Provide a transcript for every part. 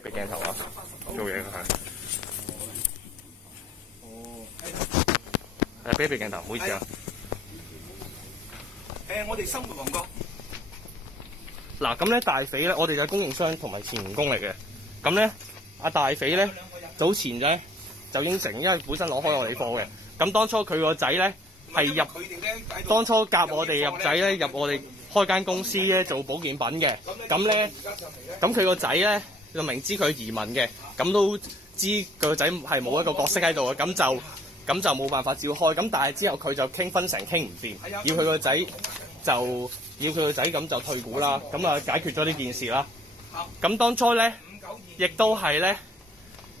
俾鏡頭啊，做嘢係。哦。俾鏡頭，唔好意思啊。我哋生活旺角。嗱，咁咧大肥咧，我哋就係供應商同埋前員工嚟嘅。咁咧，阿大肥咧早前咧就應承，因為本身攞開我哋貨嘅。咁當初佢個仔咧係入，當初夾我哋入仔咧入我哋開間公司咧做保健品嘅。咁咧，咁佢個仔咧就明知佢移民嘅，咁都知佢個仔係冇一個角色喺度嘅，咁就冇辦法照開。咁但係之後佢就傾分成傾唔掂，要佢個仔咁就退股啦。咁啊解決咗呢件事啦。咁當初咧，亦都係咧，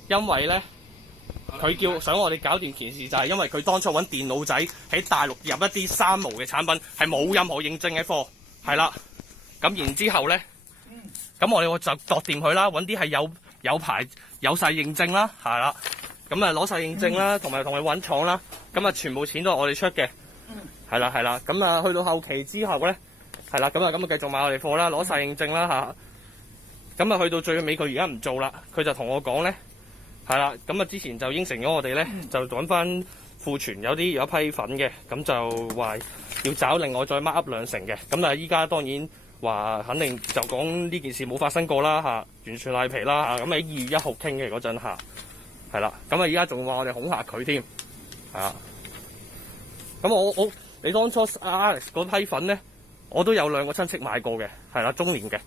因為咧佢想我哋搞掂件事，就係因為佢當初揾電腦仔喺大陸入一啲三無嘅產品，係冇任何認證嘅貨，係啦。咁然之後咧，咁我哋就度掂佢啦，揾啲係有牌有晒認證啦，係啦。咁啊攞晒認證啦，同埋同佢揾廠啦。咁啊全部錢都係我哋出嘅，係啦。咁啊去到後期之後咧，係啦，咁啊繼續買我哋貨啦，攞晒認證啦嚇。咁啊去到最尾佢而家唔做啦，佢就同我講咧，係啦，咁啊之前就應承咗我哋咧，就揾翻庫存有一批粉嘅，咁就話要找另外再 mark up 2成嘅。咁啊依家當然話肯定就講呢件事冇發生過啦嚇，完全賴皮啦嚇。咁喺2月1號傾嘅嗰陣嚇，係啦，咁啊依家仲話我哋恐嚇佢添，係啊。咁你當初 Alex 嗰批粉咧，我都有2個親戚買過嘅，係啦，中年嘅。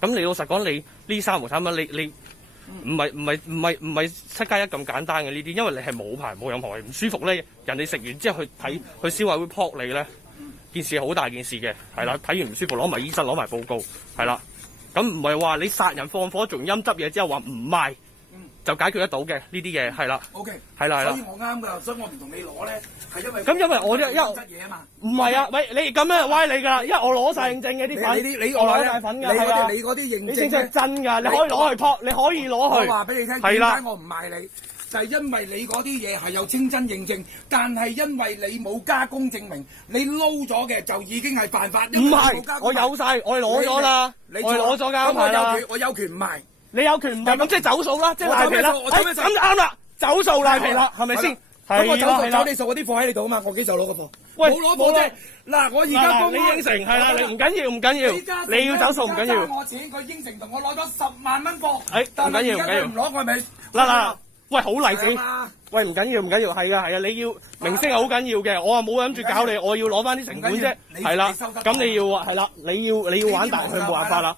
咁你老實講，你呢3無產品，你唔係7+1咁簡單嘅呢啲，因為你係冇牌冇任何嘢唔舒服咧，人哋食完之後去消委會撲你咧，件事係好大件事嘅，係啦，睇完唔舒服攞埋醫生攞埋報告，係啦，咁唔係話你殺人放火做陰執嘢之後話唔賣就解決得到嘅呢啲嘢，係啦。O K， 係啦。所以我啱㗎，所以我唔同你攞咧，係因為咁因為我質嘢啊嘛。唔係啊，喂，你咁樣歪你㗎啦，因為我攞晒認證嘅啲粉，你我攞晒粉㗎，係啊。你嗰啲認證係真㗎，你可以攞去撲，你可以攞去。我話俾你聽，點解我唔賣你？就係因為你嗰啲嘢係有清真認證，但係因為你冇加工證明，你撈咗嘅就已經係犯法。唔係，我有晒，我攞咗啦，我攞咗㗎，咁我有權唔賣。你有權唔賣，咁即係走數啦，即係賴皮啦。咁啱啦，走數賴皮啦，係咪先？咁我走你數嗰啲貨喺你度啊嘛，我幾時攞個貨？冇攞貨啫。嗱，我而家公開你應承係啦，你唔緊要，你要走數唔緊要。我錢，佢應承同我攞咗10萬蚊貨。唔緊要，唔攞我咪嗱，喂，好例子。喂，唔緊要，係啊，你要明星係好緊要嘅，我啊冇諗住搞你，我要攞翻啲成本啫，係啦。咁你要係啦，你要玩大佢冇辦法啦。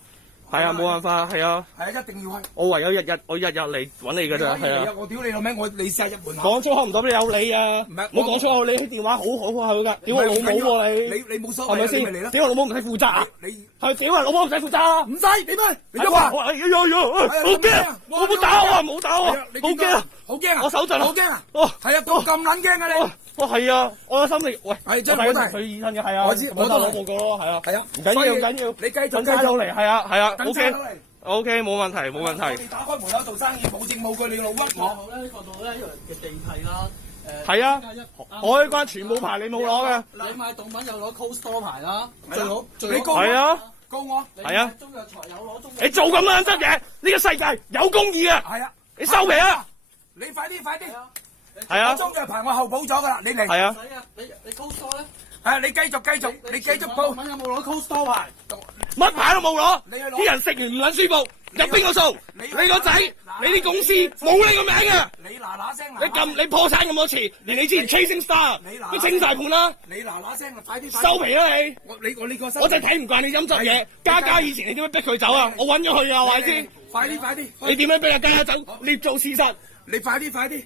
係啊，冇辦法，係啊。係啊，一定要去。我唯有日日嚟揾你㗎咋，係啊。我屌你老味，你試下入門口。講粗口唔代表你有你啊！唔好講粗口，你啲電話好好㗎。屌我老母喎你！你冇所謂，係咪先？屌我老母唔使負責啊！係屌我老母唔使負責啊！唔使點啊？你喐啊！好驚啊！我冇打我啊！冇打我啊！好驚啊！好驚啊！我手震啊！好驚啊！哦，係啊，咁撚驚啊你！係啊，我個心力喂，係真係去醫生嘅，係啊，我知，我都攞報告咯，係啊，係啊，唔緊要，你繼續嚟，係啊，OK，冇問題，冇問題。你打開門口做生意，冇證冇據，你老屈我。好咧，呢個度咧，因為嘅地契啦，係啊，海關全部牌你冇攞嘅。你買動品有攞 cold store 牌啦，最好，最好。係啊，告我。係啊。中藥材有攞中藥。你做咁樣執嘢，呢個世界有公義嘅。係啊。你收皮啊！你快啲。係啊。中藥牌我後補咗㗎啦，你嚟。係啊。你 cold store 咧？係你繼續，你繼續報。有冇攞 cold store 牌？乜牌都冇攞。啲人食完唔撚舒服，入邊個數？你個仔，你啲公司冇你個名嘅。你嗱聲。你破產咁多次，連你之前 Chasing Star 都清晒盤啦。你嗱聲快啲。收皮啦你！我呢個我真係睇唔慣你陰質嘢。嘉以前你點樣逼佢走啊？我揾咗佢啊，話你知。快啲！你點樣逼阿嘉走？你做事實。你快啲！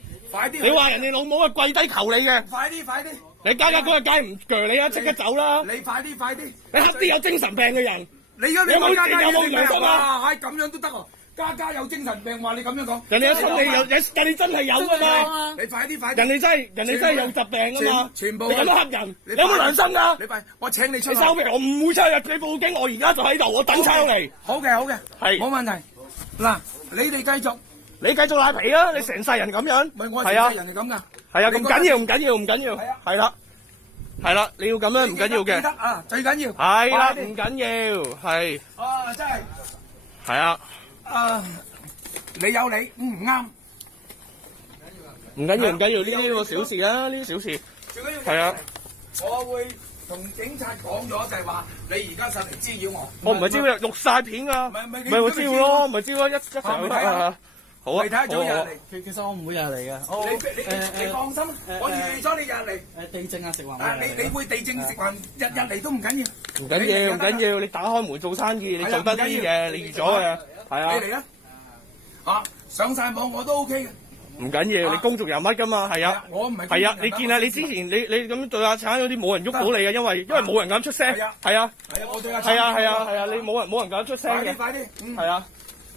你話人哋老母啊跪低求你嘅。快啲！你嘉嗰日梗係唔鋸你啊！即刻走啦！你快啲！你黑啲有精神病嘅人。你有冇良心啊？係咁樣都得喎！家有精神病話你咁樣講，人哋有心理有，人哋真係有㗎嘛！你快啲！人哋真係有疾病㗎嘛！全部你咁樣黑人，你有冇良心㗎？你我請你出去。你收皮，我唔會出去，你報警，我而家就喺度，我等差嚟。好嘅，係冇問題。嗱，你哋繼續，你繼續賴皮啦！你成世人咁樣，係啊，人係咁㗎。係啊，唔緊要，係啦，你要咁樣唔緊要嘅。記得啊，最緊要。係啦，唔緊要，係。啊，真係。係啊。你有你，唔啱。唔緊要，唔緊要，呢啲個小事啦，呢啲小事。最緊要係啊，我會同警察講咗，就係話你而家上嚟滋擾我。我唔係招佢錄晒片㗎，咪我招咯，咪招咯，一齊啊！好啊，你睇下早日嚟。其實我唔會日嚟嘅。你放心，我預咗你日嚟。地政啊，食環。你會地政食環日嚟都唔緊要。唔緊要，唔緊要，你打開門做生意，你做得啲嘢，你預咗嘅，係啊。你嚟啊！上晒網我都 OK 嘅。唔緊要，你公眾人物㗎嘛，係啊。我唔係。係啊，你見啊，你之前你咁樣對阿橙嗰啲冇人喐到你嘅，因為冇人敢出聲。係啊。係啊，我對阿係啊，你冇人敢出聲嘅。快啲。係啊，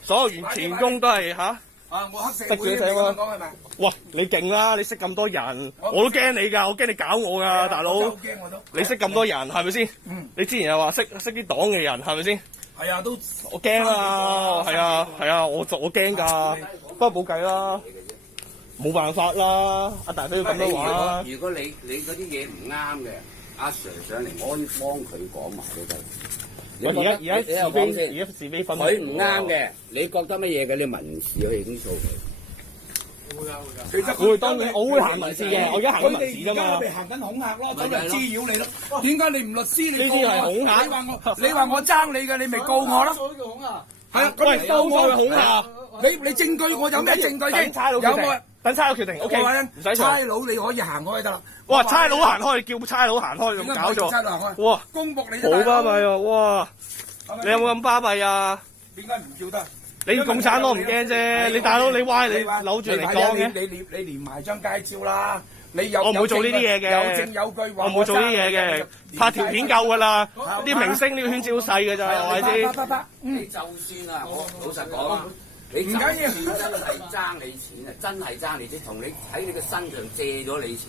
所有員工都係嚇。我黑社會你咁講係咪？哇！你勁啦，你識咁多人，我都驚你㗎，我驚你搞我㗎，大佬。好驚我都。你識咁多人係咪先？你之前又話識啲黨嘅人係咪先？係啊，都我驚啊！係啊，我驚㗎，不過冇計啦，冇辦法啦。阿大飛要咁樣話。如果你嗰啲嘢唔啱嘅，阿 Sir 上嚟幫佢講埋都得。而家是非分明。佢唔啱嘅，你覺得乜嘢嘅？你民事去起訴佢。其實會當然，我會行民事嘅，我而家行緊民事㗎嘛。佢哋而家行緊恐嚇咯，走嚟滋擾你咯。點解你唔律師？呢啲係恐嚇。你話我爭你嘅，你咪告我咯。係啊，喂，告我係恐嚇。你證據我有咩證據先？有冇？等差佬決定。O K，唔使差佬你可以行開得啦。哇！差佬行開，叫差佬行開咁搞咗。差佬行開。哇！公僕你好巴閉啊！哇！你有冇咁巴閉啊？點解唔叫得？你共產黨唔驚啫，你大佬你歪你扭住嚟講嘅。你連埋張街招啦，你有我唔會做呢啲嘢嘅，有證有據話我唔會做呢啲嘢嘅，拍條片夠㗎啦。啲明星呢個圈子好細㗎咋，係咪先？你就算啊，我老實講啊，你就算真係爭你錢啊，真係爭你錢，同你喺你嘅身上借咗你錢，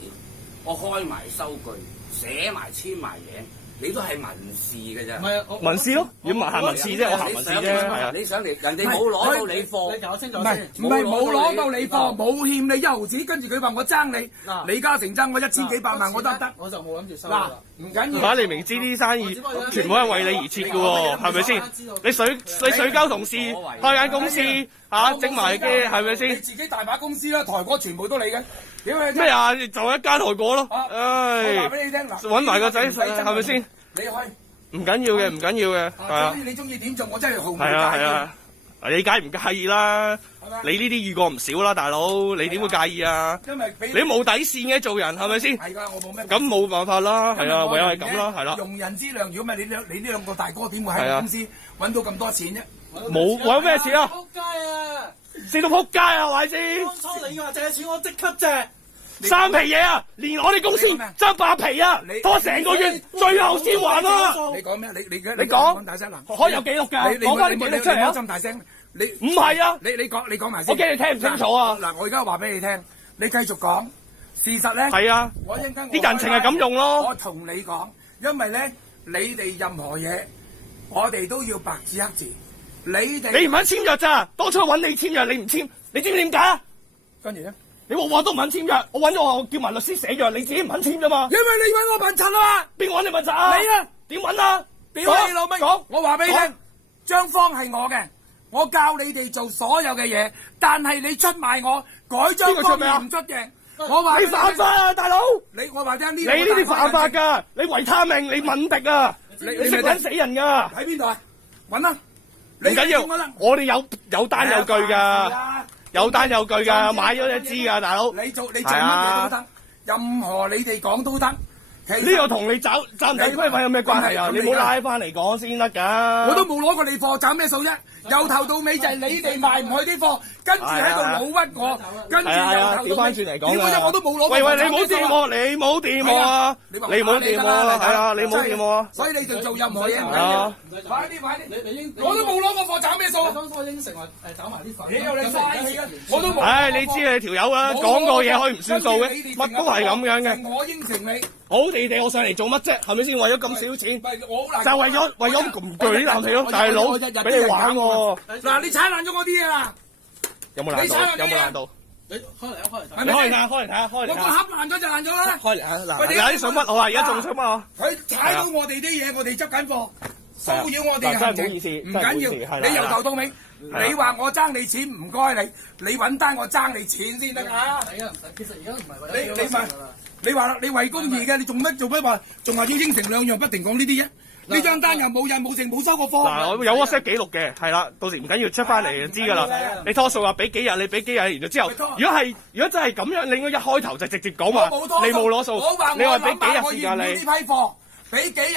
我開埋收據，寫埋簽埋名。你都係民事嘅啫，唔係啊，民事咯，要行民事啫，我行民事啫，係啊。你上嚟，人哋冇攞到你貨，你搞清楚唔係冇攞到你貨，冇欠你一毫子，跟住佢話我爭你，李嘉誠爭我1000幾百萬，我得唔得？我就冇諗住收嗱啦。唔緊要。嚇你明知啲生意全部係為你而設嘅喎，係咪先？你水溝同事開間公司嚇整埋嘅係咪你先？自己大把公司啦，台哥全部都你嘅。點解咩啊？就一間台果咯，我話唉，俾你聽嗱，揾埋個仔係咪先？你去。唔緊要嘅，唔緊要嘅，係啊，你中意點做，我真係毫無介係啊，係啊，你梗係唔介意啦？你呢啲遇過唔少啦，大佬，你點會介意啊？因為你冇底線嘅做人係咪先？係㗎，我冇咩。咁冇辦法啦，係啊，唯有係咁啦，係啦。容人之量，如果唔係你呢兩個大哥點會喺公司揾到咁多錢啫？冇揾咩錢啊？撲街啊！蝕到撲街啊，係咪先？當初你話借錢，我即刻借。三皮嘢啊！連我哋公司爭8皮啊！拖成個月，最後先還啊！你講咩？你講大聲嗱，可以有記錄㗎，講翻啲記錄出嚟啊！咁大聲，你唔係啊！你講埋先。我驚你聽唔清楚啊！嗱，我而家話俾你聽，你繼續講事實咧。係啊，我一陣間啲人情係咁用咯。我同你講，因為咧，你哋任何嘢，我哋都要白紙黑字。你唔肯簽約咋？當初揾你簽約，你唔簽，你知唔知點解啊？跟住咧。你話都唔肯簽約，我揾咗我叫埋律師寫約，你自己唔肯簽咋嘛？因為你揾我笨柒啊！邊個揾你笨柒啊？你啊！點揾啊？屌你老味！講，我話俾你聽，張方係我嘅，我教你哋做所有嘅嘢，但係你出賣我，改張方唔出嘅。我話你犯法啊，大佬！我話聽呢，你呢啲犯法㗎，你維他命，你敏迪啊，你識揾死人㗎。喺邊度啊？揾啊！唔緊要，我哋有單有據㗎。有單有據㗎，買咗你知㗎，大佬。你做乜嘢都得，任何你哋講都得。呢個同你賺唔賺規費有咩關係啊？你冇拉翻嚟講先得㗎。我都冇攞過你貨，賺咩數啫？由頭到尾就係你哋賣唔去啲貨，跟住喺度老屈我，跟住又調翻轉嚟講㗎。我都冇攞。喂，你冇掂我，你冇掂我啊！你冇掂我啊！係啊，你冇掂我啊！所以你哋做任何嘢唔緊要。快啲！我都冇攞過貨，賺咩數啊？當初應承話找埋啲粉。你嘥氣啊！我都冇。唉，你知你條友啦，講個嘢可以唔算數嘅，乜都係咁樣嘅。我應承你。好地地，我上嚟做乜啫？係咪先？為咗咁少錢，就為咗咁巨啲爛氣咯，大佬俾你玩喎。嗱，你踩爛咗我啲嘢啦！有冇爛到？有冇爛到？你開嚟啊！開嚟睇。你開嚟睇下，開嚟睇下，開嚟睇下。我個盒爛咗就爛咗啦。開嚟啊！嗱，你想乜我啊？而家仲想乜我？佢踩到我哋啲嘢，我哋執緊貨。騷擾我哋嘅行程，唔緊要，你由頭到尾，你話我爭你錢，唔該你揾單我爭你錢先得㗎。係啊，其實而家唔係為咗你話啦，你為公義嘅，你做乜話，仲話要應承兩樣，不停講呢啲啫？呢張單又冇印冇證冇收過貨。嗱，我有 WhatsApp 記錄嘅，係啦，到時唔緊要出翻嚟就知㗎啦。你拖數話俾幾日，你俾幾日，然後之後，如果真係咁樣，你應該一開頭就直接講話，你冇攞數，你話俾幾日時間你？呢批貨，俾幾日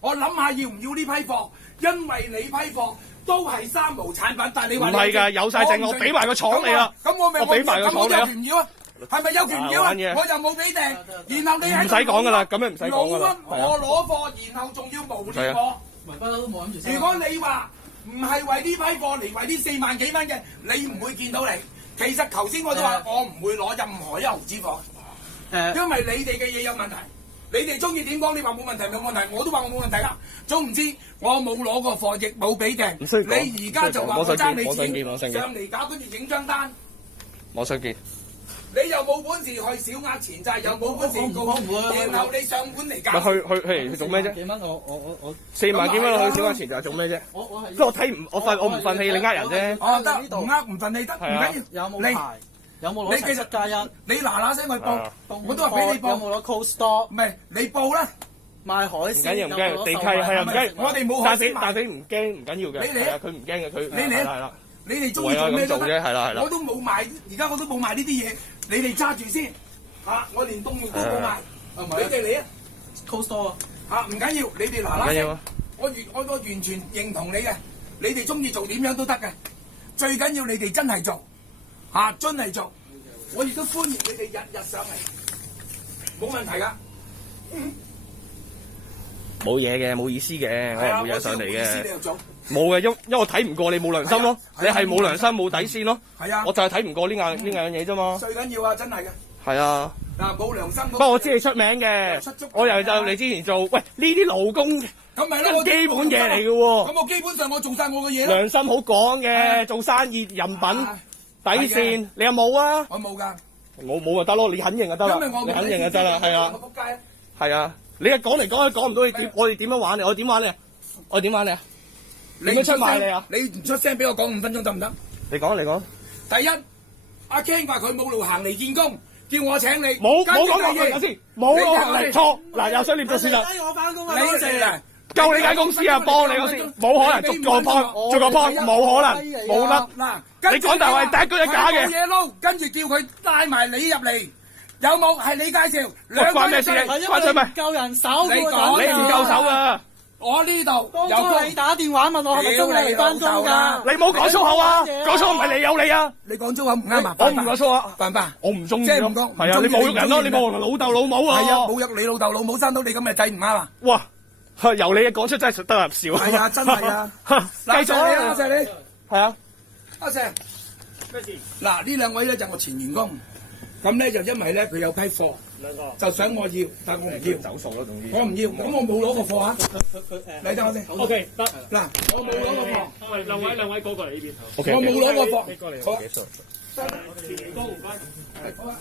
我諗下要唔要呢批貨，因為你批貨都係三無產品，但係你話唔係㗎，有晒證，我俾埋個廠你啦。咁我俾埋個廠你啦。唔要啊？係咪有權要啊？我又冇俾訂，然後你唔使講㗎啦，咁樣唔使講㗎啦。我攞貨，然後仲要無理我。不嬲都冇諗住。如果你話唔係為呢批貨嚟，為呢4萬幾蚊嘅，你唔會見到你。其實頭先我都話我唔會攞任何一毫子貨，因為你哋嘅嘢有問題。你哋中意點講？你話冇問題咪冇問題，我都話我冇問題啦。總唔知我冇攞過貨，亦冇俾訂。你而家就話我爭你錢，上嚟搞跟住影張單。我想見。你又冇本事去小額錢債，又冇本事告，然後你上門嚟搞。去做咩啫？幾蚊我4萬幾蚊去小額錢債做咩啫？我睇唔我唔憤氣，你呃人啫。哦得，唔憤氣得，唔緊要。有冇牌？有冇攞實價印？你嗱聲去報，我都話俾你報。有冇攞 cold store？唔係你報啦。賣海鮮唔緊要，唔緊要，地契係啊，唔緊要。我哋冇海鮮賣。但係唔驚，唔緊要嘅。你嚟啊！佢唔驚嘅，佢你嚟係啦。你哋中意做咩都得。係啦係啦。我都冇賣，而家我都冇賣呢啲嘢。你哋揸住先，我連凍肉都冇賣，你哋嚟啊 cold store 唔緊要，你哋嗱聲，我完全認同你嘅，你哋中意做點樣都得嘅，最緊要你哋真係做，真係做，我亦都歡迎你哋日日上嚟，冇問題噶。冇嘢嘅，冇意思嘅，我係冇嘢上嚟嘅。你又做？冇嘅，因為我睇唔過你冇良心咯，你係冇良心冇底線咯。係啊，我就係睇唔過呢樣嘢啫嘛。最緊要啊，真係嘅。係啊。嗱，冇良心。不過我知你出名嘅，我又就你之前做，喂呢啲勞工咁咪咯，基本嘢嚟嘅喎。咁我基本上我做晒我嘅嘢。良心好講嘅，做生意人品底線，你有冇啊？我冇㗎。冇就得咯，你肯認就得啦，你肯認就得啦，係啊。我仆街。係啊，你講嚟講去講唔到你點，我哋點樣玩你？我點玩你啊？我點玩你啊？點樣出賣你啊？你唔出聲俾我講5分鐘得唔得？你講。第一，阿 Ken 話佢冇路行嚟見工，叫我請你。冇講嘢先，冇路行嚟錯。嗱，又想念咗算啦。我翻工啊，你嚟救你間公司啊，幫你我先，冇可能逐個幫，冇可能，冇得。嗱，你講大話，第一句係假嘅。冇嘢撈，跟住叫佢帶埋你入嚟，有冇？係你介紹。關咩事？關咗咪？夠人手，你講你唔夠手噶。我呢度當初你打電話問我係咪中意嚟翻工㗎？你唔好講粗口啊！講粗口唔係你有你啊！你講粗口唔啱啊！我唔講粗口，犯法。我唔中意。即係唔講。係啊！你侮辱人咯！你侮辱老豆老母啊！係啊！侮辱你老豆老母生到你咁嘅仔唔啱啊！哇！由你講出真係得入笑。係啊！真係啊！繼續啊！多謝你。係啊！阿石。咩事？嗱，呢兩位咧就我前員工，咁咧就因為咧佢有批貨，就想我要，但我唔要。走數咯，總之。我唔要，咁我冇攞過貨啊！你等我先。O K 得。嗱，我冇攞過貨。兩位過嚟呢邊。我冇攞過貨。你過嚟。好啊。前員工唔該。好啊。